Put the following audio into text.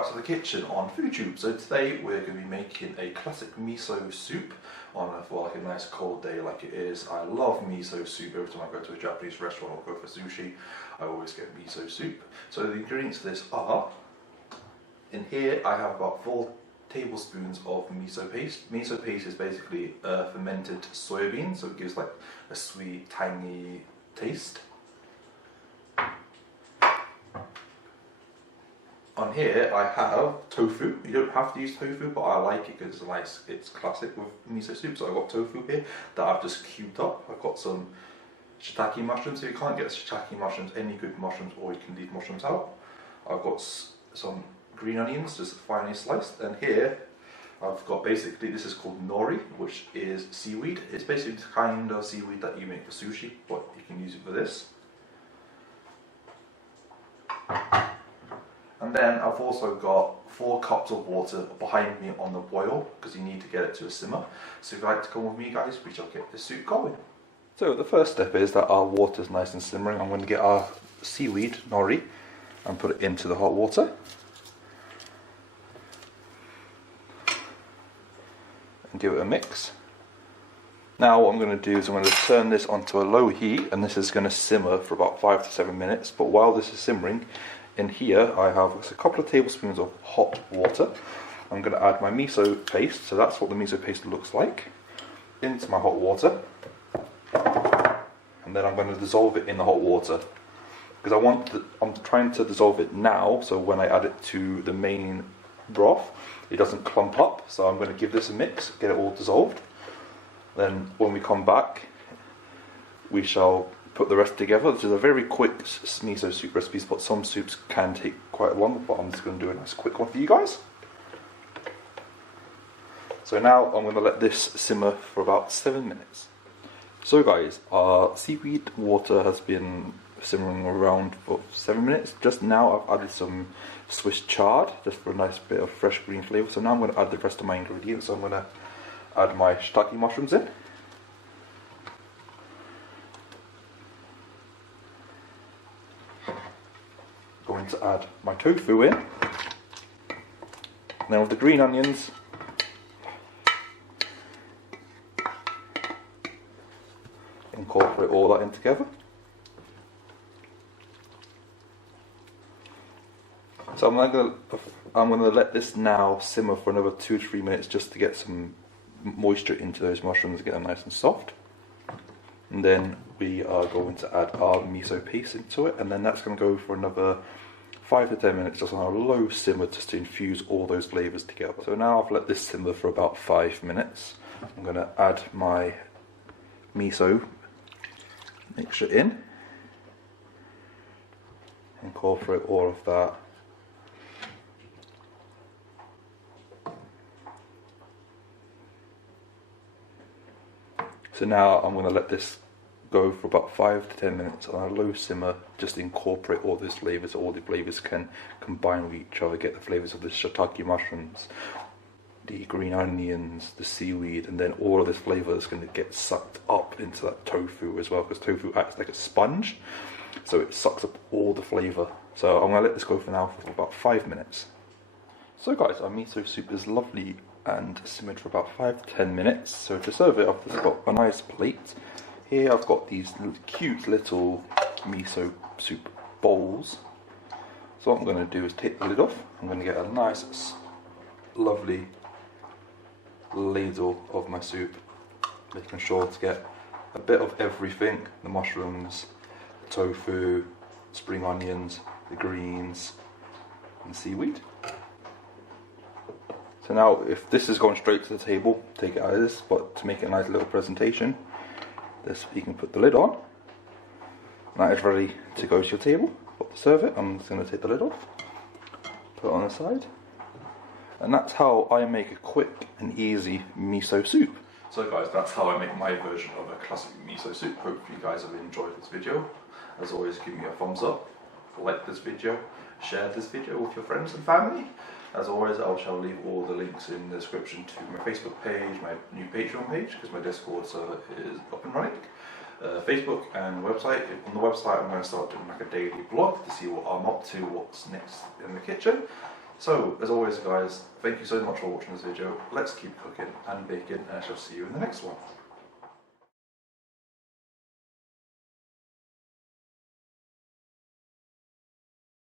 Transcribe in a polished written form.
back to the kitchen on FoodTube. So today we're going to be making a classic miso soup for like a nice cold day like it is. I love miso soup. Every time I go to a Japanese restaurant or go for sushi, I always get miso soup. So the ingredients for this are, in here I have about 4 tablespoons of miso paste. Miso paste is basically fermented soybean, so it gives like a sweet, tangy taste. On here I have tofu. You don't have to use tofu, but I like it because it's classic with miso soup. So I've got tofu here that I've just cubed up. I've got some shiitake mushrooms. So you can't get shiitake mushrooms, any good mushrooms, or you can leave mushrooms out. I've got some green onions, just finely sliced. And here I've got basically, this is called nori, which is seaweed. It's basically the kind of seaweed that you make for sushi, but you can use it for this. And then I've also got 4 cups of water behind me on the boil, because you need to get it to a simmer. So if you'd like to come with me guys, we shall get this soup going. So the first step is that our water is nice and simmering. I'm going to get our seaweed, nori, and put it into the hot water. And give it a mix. Now what I'm going to do is I'm going to turn this onto a low heat, and this is going to simmer for about 5 to 7 minutes. But while this is simmering, in here I have a couple of tablespoons of hot water. I'm going to add my miso paste, so that's what the miso paste looks like, into my hot water. And then I'm going to dissolve it in the hot water, because I'm trying to dissolve it now, so when I add it to the main broth it doesn't clump up. So I'm going to give this a mix, get it all dissolved. Then when we come back, we shall put the rest together. This is a very quick miso soup recipe, but some soups can take quite long, but I'm just going to do a nice quick one for you guys. So now I'm going to let this simmer for about 7 minutes. So guys, our seaweed water has been simmering around for 7 minutes. Just now I've added some Swiss chard, just for a nice bit of fresh green flavour. So now I'm going to add the rest of my ingredients. So I'm going to add my shiitake mushrooms in. Going to add my tofu in. Now with the green onions, incorporate all that in together. So I'm going to let this now simmer for another 2 to 3 minutes, just to get some moisture into those mushrooms, get them nice and soft. And then we are going to add our miso paste into it, and then that's going to go for another 5 to 10 minutes, just on a low simmer, just to infuse all those flavours together. So now I've let this simmer for about 5 minutes. I'm going to add my miso mixture in, incorporate all of that. So now I'm going to let this go for about 5 to 10 minutes on a low simmer, just incorporate all those flavours, all the flavours can combine with each other, get the flavours of the shiitake mushrooms, the green onions, the seaweed, and then all of this flavour is going to get sucked up into that tofu as well, because tofu acts like a sponge, so it sucks up all the flavour. So I'm going to let this go for now for about 5 minutes. So guys, our miso soup is lovely and simmered for about 5 to 10 minutes. So to serve it, I've just got a nice plate. Here I've got these cute little miso soup bowls. So what I'm going to do is take the lid off. I'm going to get a nice, lovely ladle of my soup, making sure to get a bit of everything: the mushrooms, the tofu, spring onions, the greens, and seaweed. So now, if this is going straight to the table, take it out of this, but to make it a nice little presentation, you can put the lid on. That is ready to go to your table. But to serve it, I'm just going to take the lid off, put it on the side, and that's how I make a quick and easy miso soup. So guys, that's how I make my version of a classic miso soup. Hopefully you guys have enjoyed this video. As always, give me a thumbs up, like this video, share this video with your friends and family. As always, I shall leave all the links in the description to my Facebook page, my new Patreon page, because my Discord server is up and running, Facebook and website. On the website I'm going to start doing like a daily blog to see what I'm up to, what's next in the kitchen. So, as always guys, thank you so much for watching this video. Let's keep cooking and baking, and I shall see you in the next one.